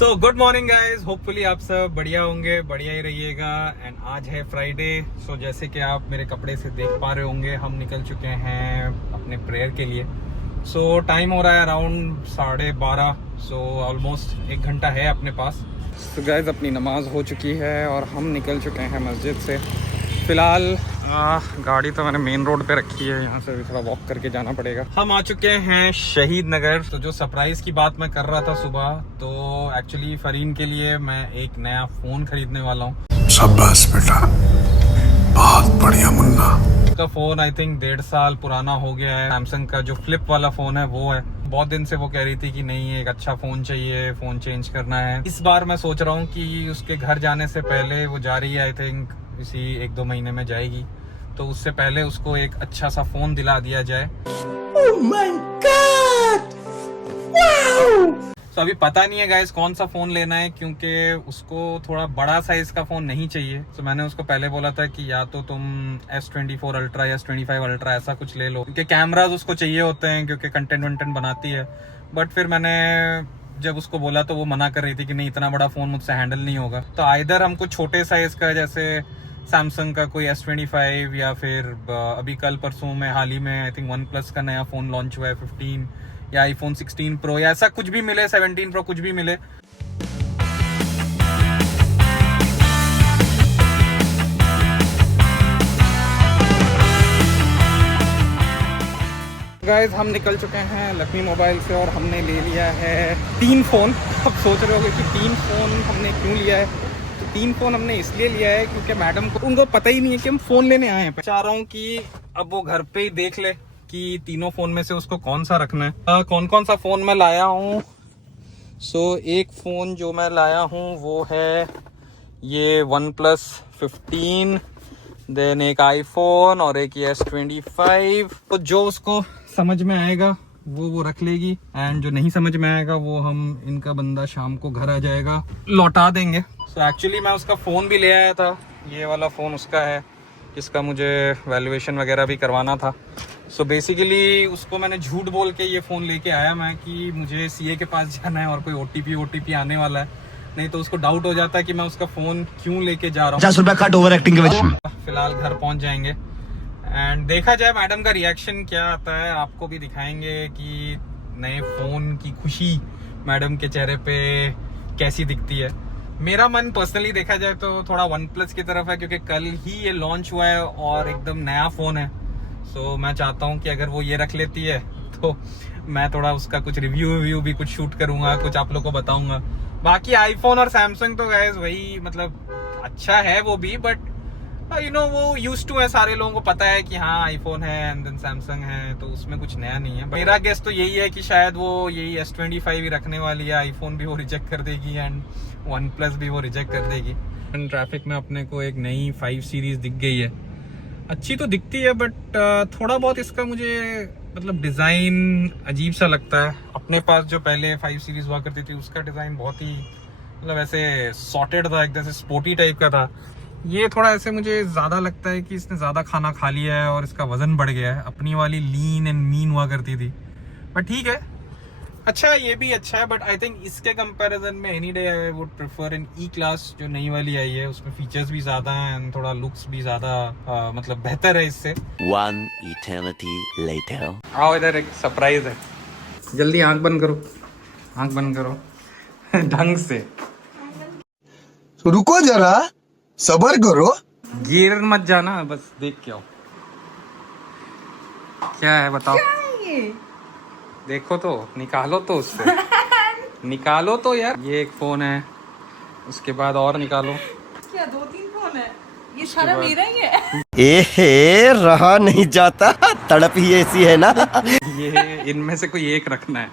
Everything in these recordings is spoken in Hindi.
So good morning guys, hopefully आप सब बढ़िया होंगे, बढ़िया ही रहिएगा। एंड आज है फ्राइडे। सो जैसे कि आप मेरे कपड़े से देख पा रहे होंगे, हम निकल चुके हैं अपने प्रेयर के लिए। सो टाइम हो रहा है अराउंड 12:30। सो ऑलमोस्ट 1 घंटा है अपने पास। तो गाइज अपनी नमाज हो चुकी है और हम निकल चुके हैं मस्जिद से। फिलहाल गाड़ी तो मैंने मेन रोड पे रखी है, यहाँ से भी थोड़ा वॉक करके जाना पड़ेगा। हम आ चुके हैं शहीद नगर। तो जो सरप्राइज की बात मैं कर रहा था सुबह, तो एक्चुअली फरीन के लिए मैं एक नया फोन खरीदने वाला हूँ। शाबाश बेटा, बहुत बढ़िया मुन्ना। उसका फोन आई थिंक 1.5 साल पुराना हो गया है। सैमसंग का जो फ्लिप वाला फोन है वो है। बहुत दिन से वो कह रही थी कि नहीं, एक अच्छा फोन चाहिए, फोन चेंज करना है। इस बार मैं सोच रहा हूँ कि उसके घर जाने से पहले, वो जा रही है आई थिंक इसी 1-2 महीने में जाएगी, तो उससे पहले उसको एक अच्छा सा फोन दिला दिया जाए। Oh my God! Wow! तो अभी पता नहीं है गाइस कौन सा फोन लेना है, क्योंकि उसको थोड़ा बड़ा साइज का फोन नहीं चाहिए। तो मैंने उसको पहले बोला था कि या तो तुम S24 अल्ट्रा या S25 अल्ट्रा ऐसा कुछ ले लो, क्योंकि कैमराज उसको चाहिए होते हैं, क्योंकि कंटेंट वंटेंट बनाती है। बट फिर मैंने जब उसको बोला तो वो मना कर रही थी कि नहीं, इतना बड़ा फोन मुझसे हैंडल नहीं होगा। तो आइदर हमको छोटे साइज का, जैसे सैमसंग का कोई S25, या फिर अभी कल परसों में हाल ही में आई थिंक OnePlus का नया फोन लॉन्च हुआ है 15, या iPhone 16 Pro, या ऐसा कुछ भी मिले, 17 Pro कुछ भी मिले। गाइस हम निकल चुके हैं लक्ष्मी मोबाइल से और हमने ले लिया है 3 फोन। अब सोच रहे होंगे कि 3 फोन हमने क्यों लिया है। तो 3 फोन हमने इसलिए लिया है क्योंकि मैडम को, उनको पता ही नहीं है कि हम फोन लेने आए हैं। चाह रहा हूँ कि अब वो घर पे ही देख ले कि तीनों फोन में से उसको कौन सा रखना है। कौन कौन सा फोन मैं लाया हूँ। सो एक फोन जो मैं लाया हूँ वो है ये OnePlus 15, देन एक iPhone और एक ये S25। तो जो उसको समझ में आएगा वो रख लेगी, एंड जो नहीं समझ में आएगा वो हम इनका बंदा शाम को घर आ जाएगा, लौटा देंगे। सो एक्चुअली मैं उसका फ़ोन भी ले आया था। ये वाला फ़ोन उसका है, जिसका मुझे वैल्यूएशन वगैरह भी करवाना था। सो बेसिकली उसको मैंने झूठ बोल के ये फ़ोन लेके आया मैं कि मुझे CA के पास जाना है और कोई OTP आने वाला है। नहीं तो उसको डाउट हो जाता है कि मैं उसका फ़ोन क्यों लेके जा रहा हूँ। 50 रुपया कट ओवर एक्टिंग के वजह। फिलहाल घर पहुंच जाएंगे एंड देखा जाए मैडम का रिएक्शन क्या आता है। आपको भी दिखाएंगे कि नए फोन की खुशी मैडम के चेहरे पे कैसी दिखती है। मेरा मन पर्सनली देखा जाए तो थोड़ा OnePlus की तरफ है, क्योंकि कल ही ये लॉन्च हुआ है और एकदम नया फोन है। सो मैं चाहता हूँ कि अगर वो ये रख लेती है तो मैं थोड़ा उसका कुछ रिव्यू भी कुछ शूट करूंगा, कुछ आप लोग को बताऊंगा। बाकी आईफोन और सैमसंग तो गाइस वही, मतलब अच्छा है वो भी, बट यू नो वो यूज्ड टू है, सारे लोगों को पता है कि हाँ आईफोन है एंड देन सैमसंग है, तो उसमें कुछ नया नहीं है। मेरा गेस तो यही है कि शायद वो यही S25 ही रखने वाली है। आईफोन भी वो रिजेक्ट कर देगी एंड OnePlus भी वो रिजेक्ट कर देगी। एंड ट्रैफिक में अपने को एक नई 5 सीरीज दिख गई है। अच्छी तो दिखती है, बट थोड़ा बहुत इसका मुझे मतलब डिज़ाइन अजीब सा लगता है। अपने पास जो पहले 5 सीरीज हुआ करती थी उसका डिज़ाइन बहुत ही मतलब ऐसे सॉर्टेड था, एकदम से स्पोर्टी टाइप का था। ये थोड़ा ऐसे मुझे ज़्यादा लगता है कि इसने ज़्यादा खाना खा लिया है और इसका वजन बढ़ गया है। अपनी वाली लीन एंड मीन हुआ करती थी, बट ठीक है, अच्छा है, ये भी अच्छा है। बट आई थिंक इसके कंपैरिजन में any day I would prefer in E class जो नई वाली आई है। उसमें फीचर्स भी ज़्यादा हैं एंड थोड़ा लुक्स भी ज़्यादा मतलब बेहतर है इससे। One eternity later. आओ इधर, एक सरप्राइज है। जल्दी आंख बंद करो, आंख बंद करो ढंग से। तो रुको जरा, सबर करो। गिर मत जाना, बस देख के आओ क्या है, बताओ। देखो तो, निकालो तो उससे निकालो तो यार। ये एक फोन है, उसके बाद और निकालो। क्या 2-3 फोन है? ये सारा मेरा ही है। एहे, रहा नहीं जाता, तड़प ही ऐसी है ना। ये इनमें से कोई एक रखना है,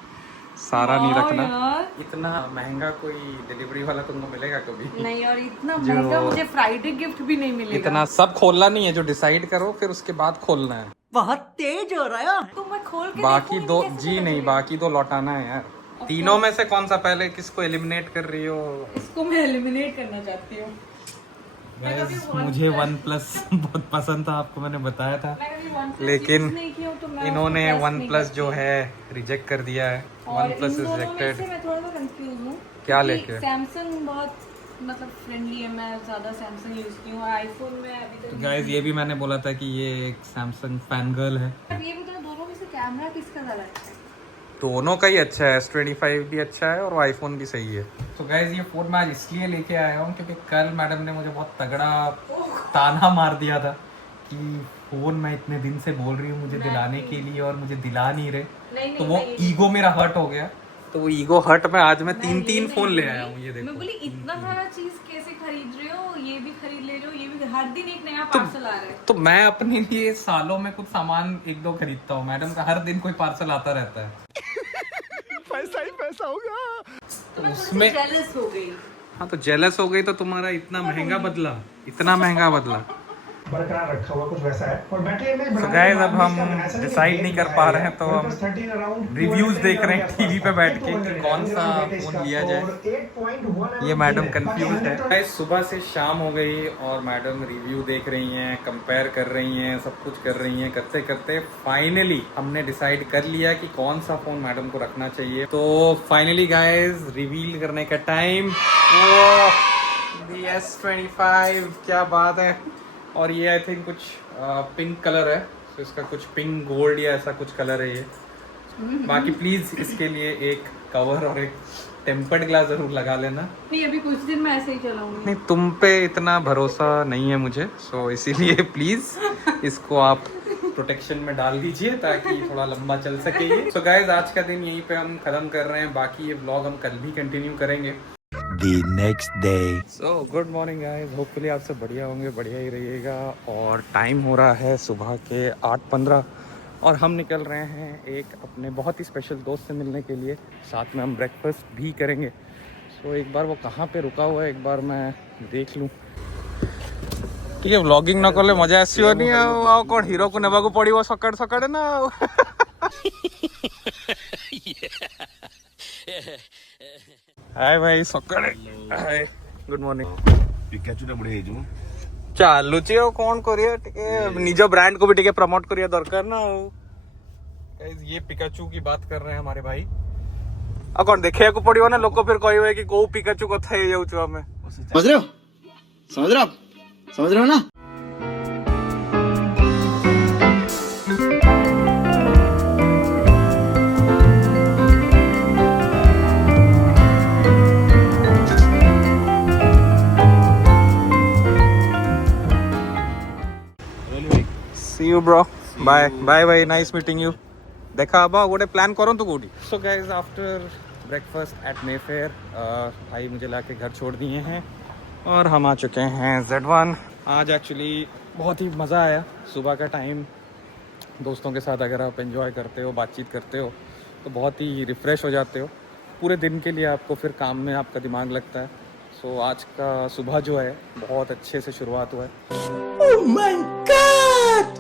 सारा नहीं रखना। यार इतना महंगा कोई डिलीवरी वाला तुमको मिलेगा कभी नहीं, और इतना जो- महंगा मुझे फ्राइडे गिफ्ट भी नहीं मिलेगा। इतना सब खोलना नहीं है, जो डिसाइड करो फिर उसके बाद खोलना है। बहुत तेज हो रहा है। तो मैं खोल के बाकी देखूं, दो कैसे जी पता नहीं, चलेगा? बाकी दो लौटाना है यार। तीनों में से कौन सा पहले किसको एलिमिनेट कर रही हो? इसको मैं एलिमिनेट करना चाहती हूँ। Guys, मुझे OnePlus बहुत पसंद था, आपको मैंने बताया था, मैं कभी OnePlus लेकिन use नहीं किया हूं, तो मैं इन्होंने उसको trust नहीं OnePlus करती। जो है रिजेक्ट कर दिया है। और OnePlus इन दोनों में रिजेक्टेड। से मैं थोड़ा सा कंफ्यूज हूँ क्या लेके? सैमसंग बहुत मतलब फ्रेंडली है, मैं ज्यादा सैमसंग यूज की हूँ। आईफोन में अभी तक तो गाइज ये भी मैंने बोला था कि ये एक सैमसंग फैन गर्ल है। अब ये बताओ दोनों में से कैमरा किसका ज्यादा अच्छा है? दोनों का ही अच्छा है, S25 भी अच्छा है और आईफोन भी सही है। तो गाइज ये फ़ोन मैं आज इसलिए लेके आया हूँ क्योंकि कल मैडम ने मुझे बहुत तगड़ा ताना मार दिया था कि फ़ोन मैं इतने दिन से बोल रही हूँ मुझे दिलाने के लिए और मुझे दिला नहीं रहे। तो वो ईगो मेरा हर्ट हो गया, तो वो ईगो हर्ट में आज मैं तीन फ़ोन ले आया हूँ। ये देखो, मैं बोली इतना सारा चीज कैसे खरीद रहे हो, ये भी खरीद ले रहे हो, ये भी, हर दिन एक नया पार्सल आ रहा है। तो मैं अपने लिए सालों में कुछ सामान एक दो खरीदता हूँ, मैडम का हर दिन कोई पार्सल आता रहता है। पैसा ही पैसा होगा। तो उसमें जेलस हो गई। हाँ तो जेलस हो गई तो तुम्हारा इतना महंगा बदला, इतना महंगा बदला। बरकरार रखा हुआ कुछ वैसा है। और बैटरी में तो गाइस अब हम डिसाइड नहीं कर पा रहे हैं, तो हम रिव्यूज देख रहे हैं टीवी पे बैठ के कि कौन सा फोन लिया जाए। ये मैडम कंफ्यूज है। गाइस सुबह से शाम हो गई और मैडम रिव्यू देख रही हैं, कंपेयर कर रही हैं, सब कुछ कर रही हैं। करते करते फाइनली हमने डिसाइड कर लिया कि कौन सा फोन मैडम को रखना चाहिए। तो फाइनली गाइस रिवील करने का टाइम। S25 क्या बात है। और ये आई थिंक कुछ पिंक कलर है, तो इसका कुछ पिंक गोल्ड या ऐसा कुछ कलर है ये। बाकी प्लीज इसके लिए एक कवर और एक टेम्पर्ड ग्लास जरूर लगा लेना। नहीं अभी कुछ दिन मैं ऐसे ही चलाऊंगी। नहीं तुम पे इतना भरोसा नहीं है मुझे, सो इसीलिए प्लीज इसको आप प्रोटेक्शन में डाल दीजिए ताकि थोड़ा लंबा चल सके। सो गाइस आज का दिन यहीं पे हम खत्म कर रहे हैं, बाकी ये व्लॉग हम कल भी कंटिन्यू करेंगे। The next day. So good morning guys, hopefully आप सब बढ़िया होंगे, बढ़िया ही रहिएगा। और टाइम हो रहा है सुबह के 8:15 और हम निकल रहे हैं एक अपने बहुत ही स्पेशल दोस्त से मिलने के लिए। साथ में हम ब्रेकफास्ट भी करेंगे। सो एक बार वो कहाँ पे रुका हुआ है एक बार मैं देख लूँ। ठीक है, व्लॉगिंग न कले मजा आसनी आ कौन हीरो को नेबा को पड़ो सकाड़ सकाड़े ना। हाय भाई सकाळे, हाय गुड मॉर्निंग। पिकाचू बुढ़े ହେଇଯିବୁ। ଚାଲୁଛି ଆଉ କଣ କରିବା, ଟିକେ ନିଜ ब्रांड को भी ଟିକେ प्रमोट करिया दरकार ना। गाइस ये पिकाचू की बात कर रहे हैं हमारे भाई। ଆଉ କଣ ଦେଖିବାକୁ ପଡିବ ନା, ଲୋକ फिर କହିବେ कि କୋଉ ପିକାଚୁ କଥା ହେଇ ଯାଉଛୁ ଆମେ। समझ रहे हो? समझ रहे हो आप? समझ रहे हो ना? See you bro, bye bye bye, nice meeting you। देखा अब गोटे प्लान करो तो कोडी। So guys after breakfast at Mayfair भाई मुझे लाके घर छोड़ दिए हैं और हम आ चुके हैं Z1। आज एक्चुअली बहुत ही मज़ा आया। सुबह का टाइम दोस्तों के साथ अगर आप एंजॉय करते हो, बातचीत करते हो तो बहुत ही रिफ़्रेश हो जाते हो। पूरे दिन के लिए आपको फिर काम में आपका दिमाग लगता है। सो आज का सुबह जो है बहुत अच्छे से शुरुआत हुआ है। Oh my God!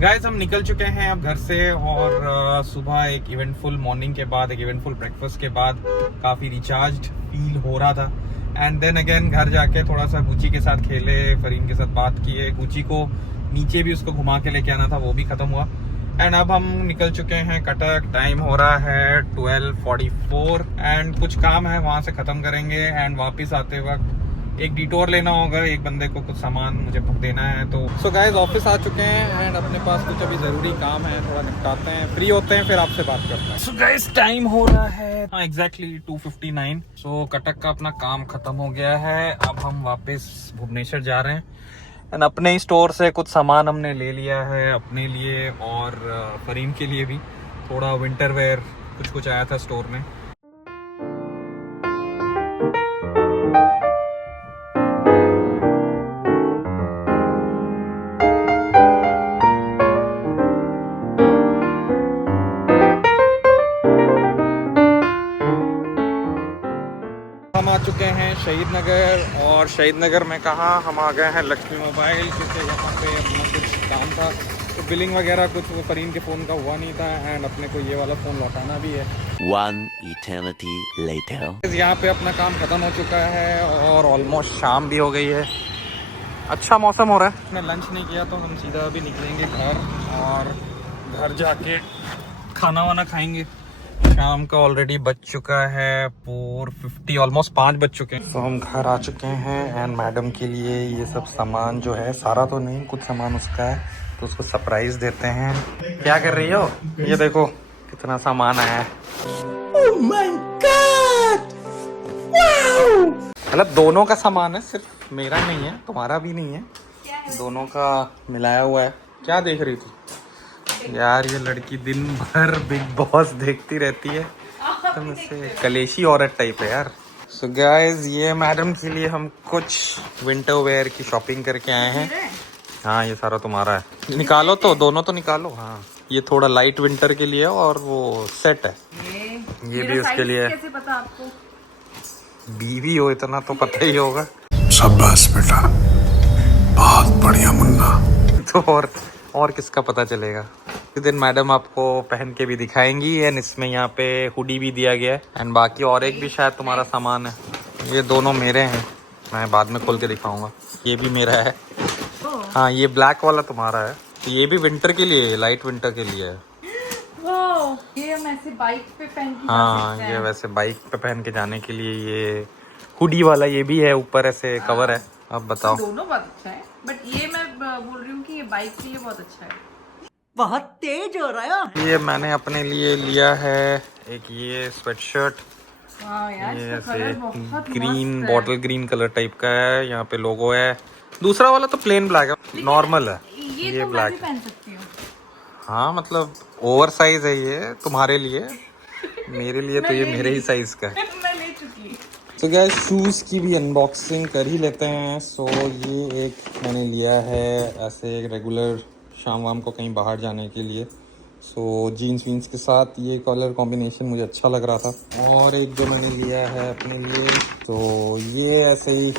गाइस हम निकल चुके हैं अब घर से और सुबह एक इवेंटफुल मॉर्निंग के बाद, एक इवेंटफुल ब्रेकफास्ट के बाद काफ़ी रिचार्ज्ड फील हो रहा था। एंड देन अगेन घर जाके थोड़ा सा गुची के साथ खेले, फरीन के साथ बात किए, गुची को नीचे भी उसको घुमा के लेके आना था, वो भी खत्म हुआ। एंड अब हम निकल चुके हैं कटक। टाइम हो रहा है 12:44 एंड कुछ काम है वहाँ से ख़त्म करेंगे। एंड वापस आते वक्त एक डिटोर लेना होगा, एक बंदे को कुछ सामान मुझे देना है। तो सो गाइस ऑफिस आ चुके हैं एंड अपने पास कुछ अभी ज़रूरी काम है, थोड़ा निपटाते हैं, फ्री होते हैं, फिर आपसे बात करते हैं। सो गाइस टाइम हो रहा है एग्जैक्टली 2:59। सो कटक का अपना काम खत्म हो गया है। अब हम वापस भुवनेश्वर जा रहे हैं एंड अपने ही स्टोर से कुछ सामान हमने ले लिया है अपने लिए और फरीन के लिए भी। थोड़ा विंटर वेयर कुछ आया था स्टोर में। हम आ चुके हैं शहीद नगर और शहीद नगर में कहाँ हम आ गए हैं लक्ष्मी मोबाइल, क्योंकि यहाँ पे अपना कुछ काम था। तो बिलिंग वगैरह कुछ वो फरीन के फ़ोन का हुआ नहीं था एंड अपने को ये वाला फ़ोन लौटाना भी है। One eternity later. यहाँ पे अपना काम ख़त्म हो चुका है और ऑलमोस्ट शाम भी हो गई है। अच्छा मौसम हो रहा है। मैं लंच नहीं किया तो हम सीधा अभी निकलेंगे घर और घर जाके खाना वाना खाएंगे। शाम का ऑलरेडी बज चुका है 4:50, ऑलमोस्ट 5 बज चुके हैं। तो हम घर आ चुके हैं एंड मैडम के लिए ये सब सामान जो है, सारा तो नहीं, कुछ सामान उसका है, तो उसको सरप्राइज देते हैं। क्या कर रही हो? ये देखो कितना सामान आया है। Oh my God! Wow! मतलब दोनों का सामान है, सिर्फ मेरा नहीं है, तुम्हारा भी नहीं है, दोनों का मिलाया हुआ है। क्या देख रही थी यार? ये लड़की दिन भर बिग बॉस देखती रहती है, तुम इससे कलेशी औरत टाइप है यार। सो गाइस, ये मैडम के लिए हम कुछ विंटर वेयर की शॉपिंग करके आए हैं। हाँ, ये सारा तुम्हारा है। निकालो तो, दोनों तो निकालो। हाँ, ये थोड़ा लाइट विंटर के लिए और वो सेट है, ये भी उसके लिए। कैसे पता आपको? बीवी हो इतना तो पता ही होगा। शाबाश बेटा, बहुत बढ़िया मुन्ना। तो और किसका पता चलेगा? इस दिन मैडम आपको पहन के भी दिखाएंगी एंड इसमें यहाँ पे हुडी भी दिया गया है एंड बाकी और एक भी शायद तुम्हारा सामान है। ये दोनों मेरे हैं, मैं बाद में खोल के दिखाऊंगा। ये भी मेरा है। हाँ, ये ब्लैक वाला तुम्हारा है। तो ये भी विंटर के लिए, लाइट विंटर के लिए है। ये हम ऐसे बाइक पे पहन के हाँ, ये वैसे बाइक पे पहन के जाने के लिए ये हुडी वाला ये भी है, ऊपर ऐसे कवर है। अब बताओ। दोनों बहुत अच्छा है, बट ये मैं बोल रही हूँ कि ये बाइक के लिए बहुत अच्छा है। बहुत तेज हो रहा है। ये मैंने अपने लिए लिया है एक ये स्वेटशर्ट, वाह यार, ये इसका कलर ऐसे बहुत ग्रीन, मस्त है। बॉटल ग्रीन कलर टाइप का है। यहाँ पे लोगो है। दूसरा वाला तो प्लेन ब्लैक है, नॉर्मल है। ये ये तो मैं ब्लैक भी है। पहन सकती हूँ। हाँ, मतलब ओवर साइज है ये तुम्हारे लिए, मेरे लिए तो ये मेरे ही साइज का है। मैं ले चुकी। तो गाइस, शूज़ की भी अनबॉक्सिंग कर ही लेते हैं। सो ये एक मैंने लिया है ऐसे रेगुलर शाम वाम को कहीं बाहर जाने के लिए। सो जीन्स वीन्स के साथ ये कलर कॉम्बिनेशन मुझे अच्छा लग रहा था। और एक जो मैंने लिया है अपने लिए, तो ये ऐसे ही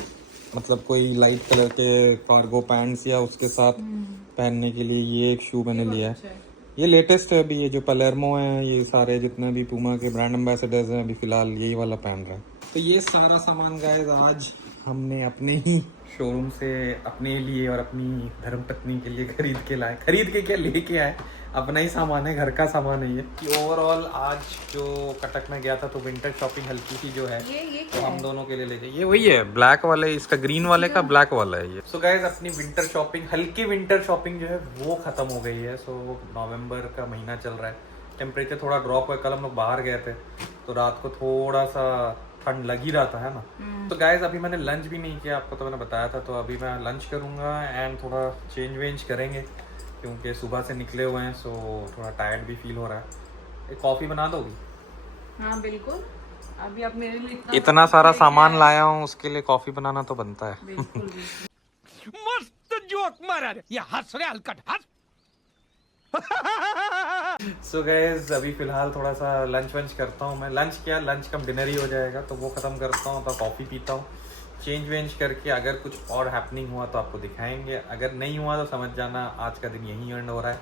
मतलब कोई लाइट कलर के कार्गो पैंट्स या उसके साथ पहनने के लिए ये एक शू मैंने लिया है। ये लेटेस्ट है अभी, ये जो पलेर्मो है, ये सारे जितने भी पूमा के ब्रांड एम्बेसडर्स हैं अभी फ़िलहाल यही वाला पहन रहे हैं। तो ये सारा सामान गाइस आज हमने अपने ही शोरूम से अपने लिए और अपनी धर्मपत्नी के लिए खरीद के लाए। खरीद के क्या, लेके आए, अपना ही सामान है, घर का सामान है ये। कि ओवरऑल आज जो कटक में गया था तो विंटर शॉपिंग हल्की सी जो है ये तो हम दोनों के लिए लेके, ये वही है ब्लैक वाला, इसका ग्रीन वाले का ब्लैक वाला है ये। सो गाइस, अपनी विंटर शॉपिंग, हल्की विंटर शॉपिंग जो है वो खत्म हो गई है। सो नवंबर का महीना चल रहा है, टेम्परेचर थोड़ा ड्रॉप हुआ। कल हम लोग बाहर गए थे तो रात को थोड़ा सा ठंड लग ही रहा था, है ना। तो गाइस, अभी मैंने लंच भी नहीं किया, आपको तो मैंने बताया था। तो अभी मैं लंच करूंगा एंड थोड़ा चेंज वेंज करेंगे क्योंकि सुबह से निकले हुए हैं। सो थोड़ा टायर्ड भी फील हो रहा है। एक कॉफ़ी बना दोगी? हाँ बिल्कुल, अभी आप मेरे लिए इतना सारा सामान लाया हूँ, उसके लिए कॉफ़ी बनाना तो बनता है। बिल्कुल बिल्कुल। मस्त जोक मारा रे, ये हंस रहे हलकट हंस। सो गाइस, अभी फिलहाल थोड़ा सा लंच वंच करता हूँ मैं। लंच क्या, लंच कम डिनर ही हो जाएगा, तो वो ख़त्म करता हूँ तो कॉफ़ी पीता हूँ। चेंज वेंज करके अगर कुछ और हैपनिंग हुआ तो आपको दिखाएंगे, अगर नहीं हुआ तो समझ जाना आज का दिन यहीं एंड हो रहा है।